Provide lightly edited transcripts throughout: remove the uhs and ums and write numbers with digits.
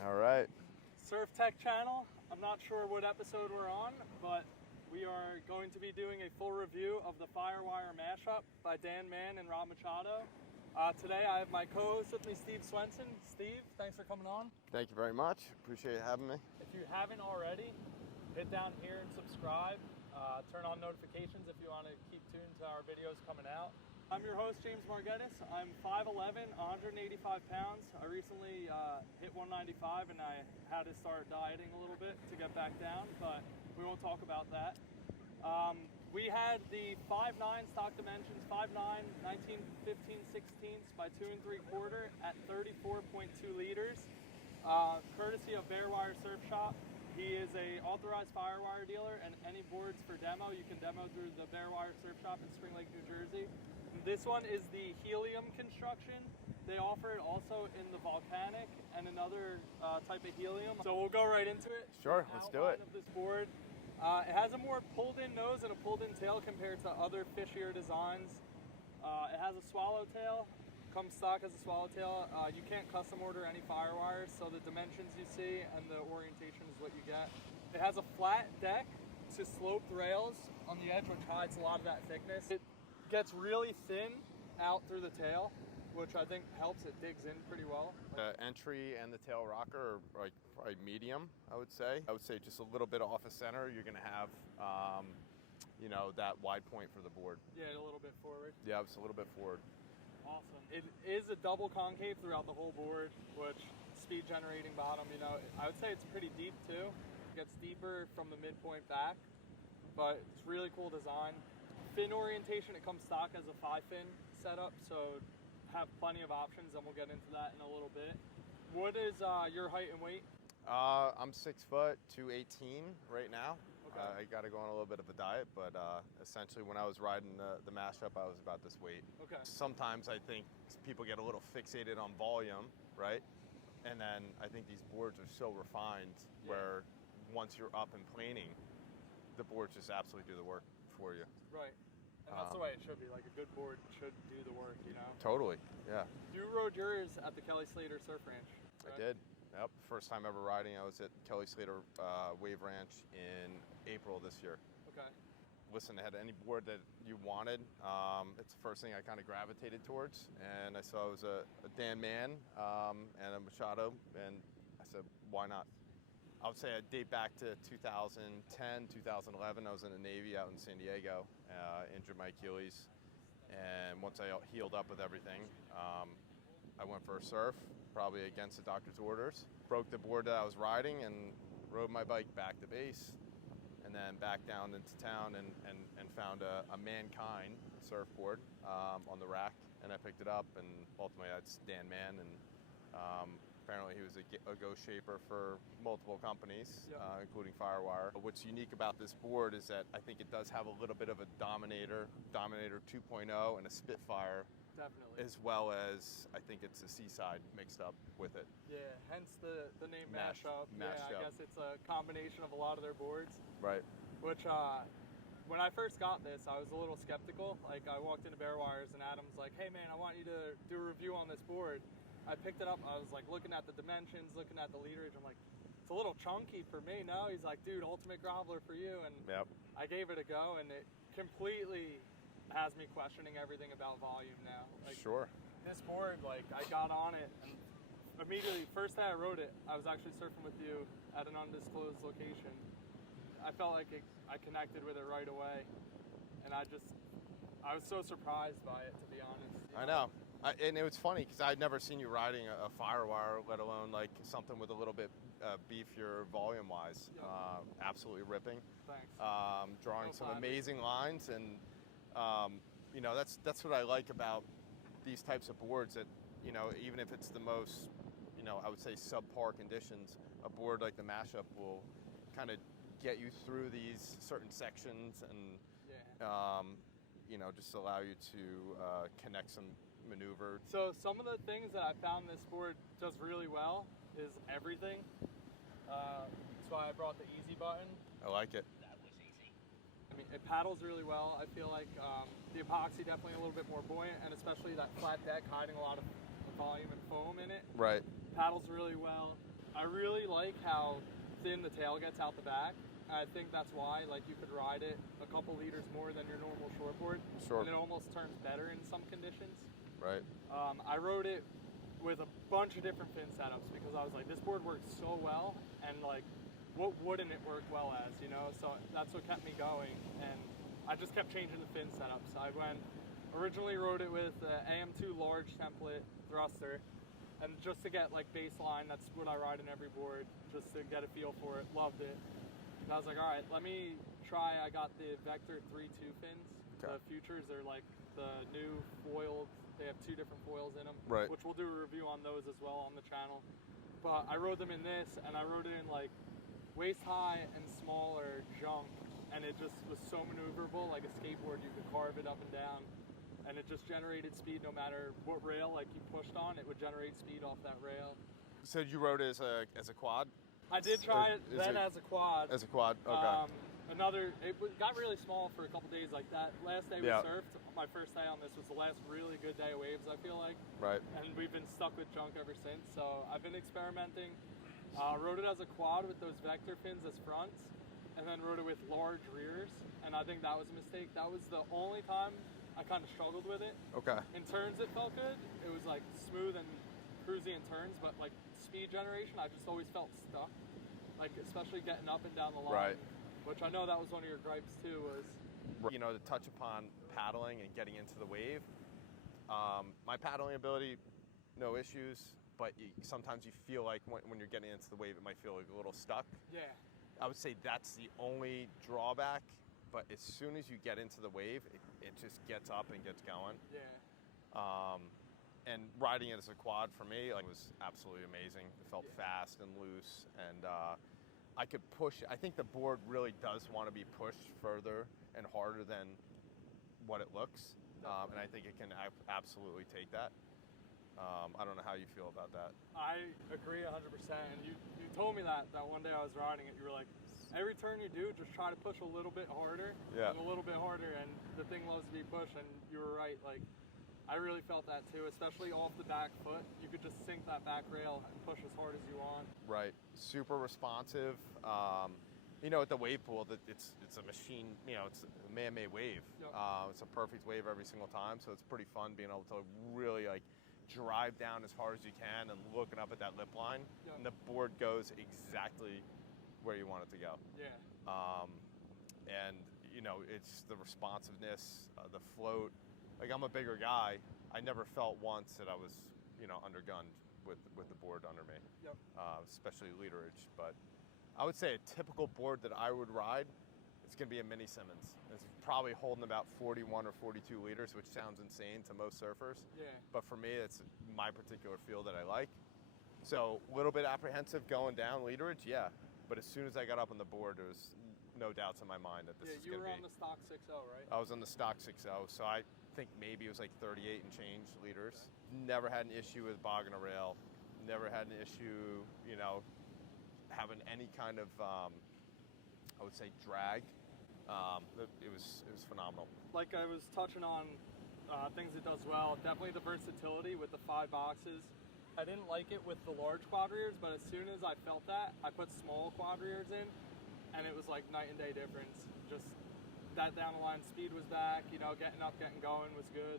All right. Surf Tech channel. I'm not sure what episode we're on, but we are going to be doing a full review of the Firewire Mashup by Dan Mann and Rob Machado. Today I have my co-host with me, Steve Swenson. Steve, thanks for coming on. Thank you very much. Appreciate having me. If you haven't already, hit down here and subscribe. Turn on notifications if you want to keep tuned to our videos coming out. I'm your host, James Margetis. I'm 5'11", 185 pounds. I recently hit 195 and I had to start dieting a little bit to get back down, but we won't talk about that. We had the 5'9" stock dimensions, 5'9", 19/15/16 by 2 3/4 at 34.2 liters, courtesy of Firewire Surf Shop. He is a authorized Firewire dealer, and any boards for demo, you can demo through the Firewire Surf Shop in Spring Lake, New Jersey. This one is the helium construction. They offer it also in the volcanic and another type of helium. So we'll go right into it. Sure, let's do it. Of this board. It has a more pulled-in nose and a pulled-in tail compared to other fishier designs. It has a swallowtail. Comes stock as a swallowtail. You can't custom order any Firewires, so the dimensions you see and the orientation is what you get. It has a flat deck to sloped rails on the edge, which hides a lot of that thickness. It gets really thin out through the tail, which I think helps. It digs in pretty well. The entry and the tail rocker are like probably medium, I would say. I would say just a little bit off the center. You're going to have, that wide point for the board. Yeah, a little bit forward. Yeah, it's a little bit forward. Awesome. It is a double concave throughout the whole board, which speed generating bottom, I would say it's pretty deep too. It gets deeper from the midpoint back, but it's really cool design. Fin orientation, it comes stock as a 5-fin setup, so have plenty of options, and we'll get into that in a little bit. What is your height and weight? I'm 6 foot, 218 right now. Okay. I got to go on a little bit of a diet, but essentially when I was riding the Mashup, I was about this weight. Okay. Sometimes I think people get a little fixated on volume, right? And then I think these boards are so refined where once you're up and planing, the boards just absolutely do the work for you. Right. And that's the way it should be. Like a good board should do the work, Totally, yeah. You rode yours at the Kelly Slater Surf Ranch, right? I did. Yep. First time ever riding, I was at Kelly Slater Wave Ranch in April this year. Okay. Listen, they had any board that you wanted. It's the first thing I kind of gravitated towards. And I saw it was a Dan Mann and a Machado, and I said, why not? I would say I date back to 2010, 2011. I was in the Navy out in San Diego, injured my Achilles. And once I healed up with everything, I went for a surf, probably against the doctor's orders. Broke the board that I was riding and rode my bike back to base, and then back down into town and found a Mankind surfboard on the rack, and I picked it up, and ultimately that's Dan Mann, and apparently he was a ghost shaper for multiple companies, including Firewire. What's unique about this board is that I think it does have a little bit of a Dominator 2.0, and a Spitfire. Definitely. As well as, I think it's a Seaside mixed up with it. Yeah, hence the name Mashup. Yeah, I guess it's a combination of a lot of their boards. Right. Which, when I first got this, I was a little skeptical. Like, I walked into Firewires and Adam's like, hey man, I want you to do a review on this board. I picked it up, I was like looking at the dimensions, looking at the literage. I'm like, it's a little chunky for me. No, he's like, dude, ultimate groveler for you. And yep. I gave it a go, and it completely has me questioning everything about volume now. Like, sure. This board, like, I got on it, and immediately, first day I rode it, I was actually surfing with you at an undisclosed location. I felt like I connected with it right away, and I was so surprised by it, to be honest. I know. And it was funny, because I'd never seen you riding a Firewire, let alone like something with a little bit beefier volume-wise. Yep. Absolutely ripping. Thanks. Drawing some amazing lines, and that's what I like about these types of boards, that even if it's the most I would say subpar conditions, a board like the Mashup will kind of get you through these certain sections, and just allow you to connect some maneuver. So some of the things that I found this board does really well is everything. That's why I brought the easy button. I like it. I mean, it paddles really well. I feel like the epoxy definitely a little bit more buoyant, and especially that flat deck hiding a lot of volume and foam in it. Right. Paddles really well. I really like how thin the tail gets out the back. I think that's why, like, you could ride it a couple liters more than your normal shortboard. Sure. And it almost turns better in some conditions. Right. I rode it with a bunch of different fin setups because I was like, this board works so well, and like, what wouldn't it work well as, you know? So that's what kept me going, and I just kept changing the fin setups. I originally rode it with the AM2 large template thruster, and just to get like baseline, that's what I ride in every board, just to get a feel for it. Loved it. And I was like, all right, let me try. I got the Vector 3.2 fins. Okay. The Futures are like the new foiled. They have 2 different foils in them, right, which we'll do a review on those as well on the channel. But I rode them in this, and I rode it in like waist high and smaller junk, and it just was so maneuverable, like a skateboard. You could carve it up and down, and it just generated speed no matter what rail like you pushed on. It would generate speed off that rail. So you rode it as a quad? I did try it then as a quad. As a quad, okay. It got really small for a couple days like that. Last day we surfed, my first day on this was the last really good day of waves, I feel like. Right. And we've been stuck with junk ever since, so I've been experimenting. Rode it as a quad with those Vector fins as fronts, and then rode it with large rears, and I think that was a mistake. That was the only time I kind of struggled with it. Okay. In turns it felt good. It was like smooth and cruisy in turns, but like speed generation, I just always felt stuck. Like especially getting up and down the line. Right. Which I know that was one of your gripes too, was, you know, to touch upon paddling and getting into the wave. My paddling ability, no issues, but sometimes you feel like when you're getting into the wave, it might feel like a little stuck. Yeah. I would say that's the only drawback, but as soon as you get into the wave, it just gets up and gets going. Yeah. And riding it as a quad for me was absolutely amazing. It felt fast and loose, and I could push. I think the board really does want to be pushed further and harder than what it looks, and I think it can absolutely take that. I don't know how you feel about that. I agree 100%. And you told me that one day I was riding it. You were like, every turn you do, just try to push a little bit harder, and a little bit harder, and the thing loves to be pushed. And you were right. Like, I really felt that too, especially off the back foot. You could just sink that back rail and push as hard as you want. Right. Super responsive. You know, at the wave pool, it's a machine. You know, it's a man-made wave. Yep. It's a perfect wave every single time, so it's pretty fun being able to really like drive down as hard as you can and looking up at that lip line, and the board goes exactly where you want it to go. Yeah. And you know, it's the responsiveness, the float. Like, I'm a bigger guy. I never felt once that I was, you know, undergunned with the board under me. Yep. Especially leaderage. But I would say a typical board that I would ride, it's going to be a mini Simmons. It's probably holding about 41 or 42 liters, which sounds insane to most surfers. Yeah. But for me, it's my particular feel that I like. So a little bit apprehensive going down leaderage, yeah. But as soon as I got up on the board, there was no doubts in my mind that this is going to be. You were on the stock 6.0, right? I was on the stock 6.0, so I think maybe it was like 38 and change liters. Okay. Never had an issue with bogging a rail. Never had an issue, you know, having any kind of, I would say, drag. It was phenomenal. Like I was touching on things it does well, definitely the versatility with the 5 boxes. I didn't like it with the large quad rears, but as soon as I felt that, I put small quad rears in, and it was like night and day difference. Just that down the line speed was back, you know, getting up, getting going was good.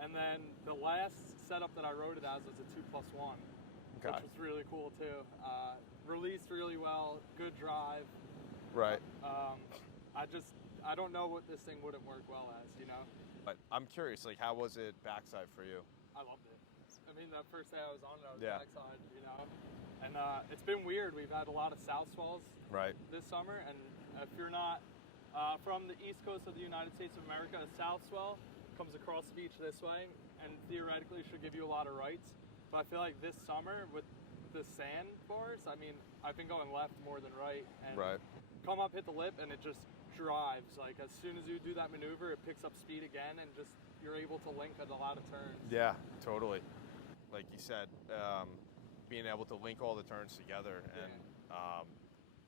And then the last setup that I rode it as was a 2+1, which was really cool too. Released really well, good drive. Right. I don't know what this thing wouldn't work well as, you know? But I'm curious, like, how was it backside for you? I loved it. I mean, that first day I was on it, I was yeah. backside, you know? And it's been weird. We've had a lot of south swells this summer, and if you're not from the east coast of the United States of America, a south swell comes across the beach this way, and theoretically should give you a lot of rights. But I feel like this summer with the sandbars, I mean, I've been going left more than right, and come up, hit the lip, and it just drives. Like, as soon as you do that maneuver, it picks up speed again, and just you're able to link at a lot of turns. Yeah, totally. Like you said, being able to link all the turns together, and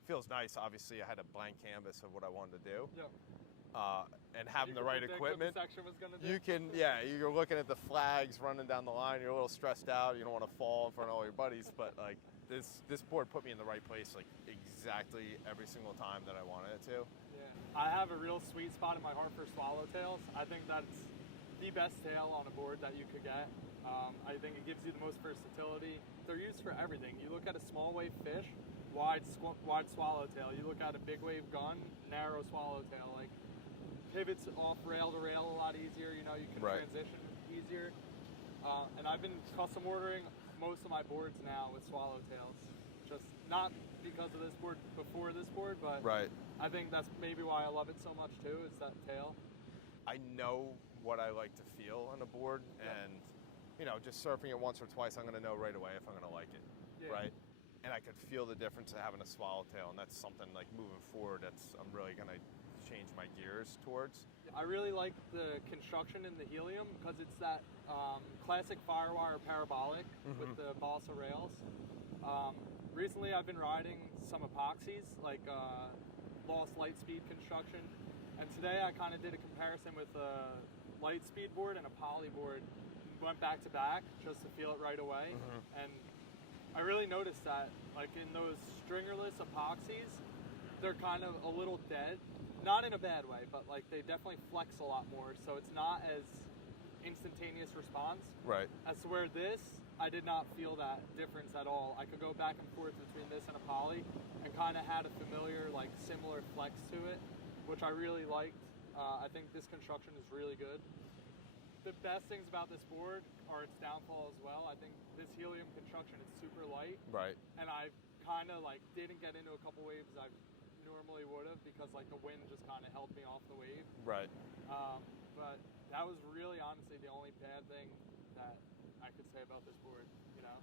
feels nice. Obviously, I had a blank canvas of what I wanted to do. Yeah. and having the could right predict equipment, what the section was gonna do. you can, yeah, you're looking at the flags running down the line. You're a little stressed out. You don't want to fall in front of all your buddies, but like this board put me in the right place like exactly every single time that I wanted it to. Yeah. I have a real sweet spot in my heart for swallowtails. I think that's the best tail on a board that you could get. I think it gives you the most versatility. They're used for everything. You look at a small wave fish, wide swallowtail. You look at a big wave gun, narrow swallowtail. Like pivots off rail to rail a lot easier. You know, you can transition easier. And I've been custom ordering most of my boards now with swallowtails. Just not because of this board, before this board, but I think that's maybe why I love it so much too, is that tail. I know what I like to feel on a board, and you know, just surfing it once or twice, I'm going to know right away if I'm going to like it, right? And I could feel the difference of having a swallowtail, and that's something like moving forward I'm really going to change my gears towards. I really like the construction in the helium because it's that classic Firewire parabolic with the balsa rails. Recently I've been riding some epoxies, like lost light speed construction, and today I kind of did a comparison with a light speed board and a poly board. Went back to back just to feel it right away, and I really noticed that like in those stringerless epoxies, they're kind of a little dead, not in a bad way, but like they definitely flex a lot more, so it's not as instantaneous response. Right. As to where this, I did not feel that difference at all. I could go back and forth between this and a poly and kind of had a familiar, like similar flex to it, which I really liked. I think this construction is really good. The best things about this board are its downfall as well. I think this helium construction is super light. Right. And I kind of like didn't get into a couple waves I normally would have because like the wind just kind of held me off the wave. Right. But that was really honestly the only bad thing that I could say about this board, you know?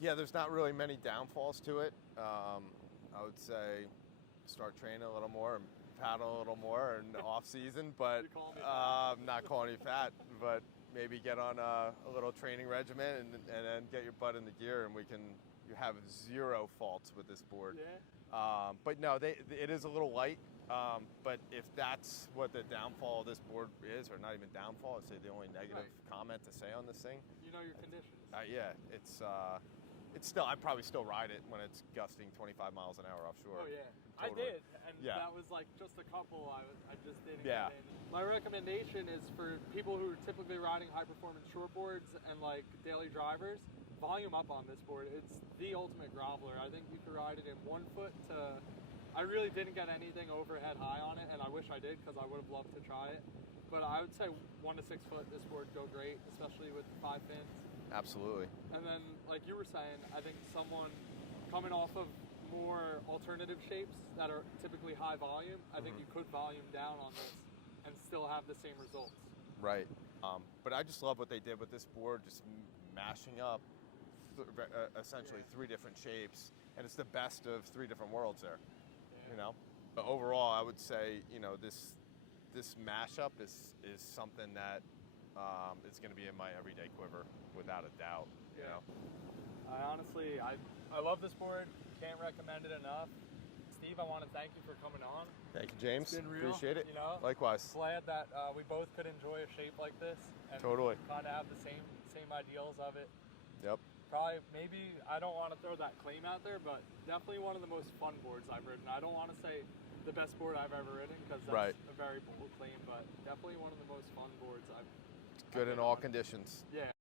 Yeah, there's not really many downfalls to it. I would say start training a little more and paddle a little more in off season, but I'm not calling you fat, but maybe get on a little training regimen and then get your butt in the gear, and you have zero faults with this board. Yeah. But no, it is a little light. But if that's what the downfall of this board is, or not even downfall, I'd say the only negative comment to say on this thing. You know your conditions. Yeah, it's still, I'd probably still ride it when it's gusting 25 miles an hour offshore. Oh yeah, totally. I did, and that was like just a couple I just didn't get in. My recommendation is for people who are typically riding high performance shortboards and like daily drivers, volume up on this board. It's the ultimate groveler. I think you could ride it in 1 foot to, I really didn't get anything overhead high on it, and I wish I did because I would have loved to try it. But I would say 1 to 6 foot, this board go great, especially with the 5 fins. Absolutely. And then, like you were saying, I think someone coming off of more alternative shapes that are typically high volume, I think you could volume down on this and still have the same results. Right. But I just love what they did with this board, just mashing up essentially 3 different shapes, and it's the best of 3 different worlds there. You know. But overall, I would say, you know, this mashup is something that is going to be in my everyday quiver without a doubt. You know. I love this board. Can't recommend it enough. Steve, I want to thank you for coming on. Thank you, James. It's been real. Appreciate it. You know, likewise. Glad that we both could enjoy a shape like this and totally kind of have the same ideals of it. Yep. Probably, maybe, I don't want to throw that claim out there, but definitely one of the most fun boards I've ridden. I don't want to say the best board I've ever ridden because that's a very bold claim, but definitely one of the most fun boards I've Good in all conditions. Yeah,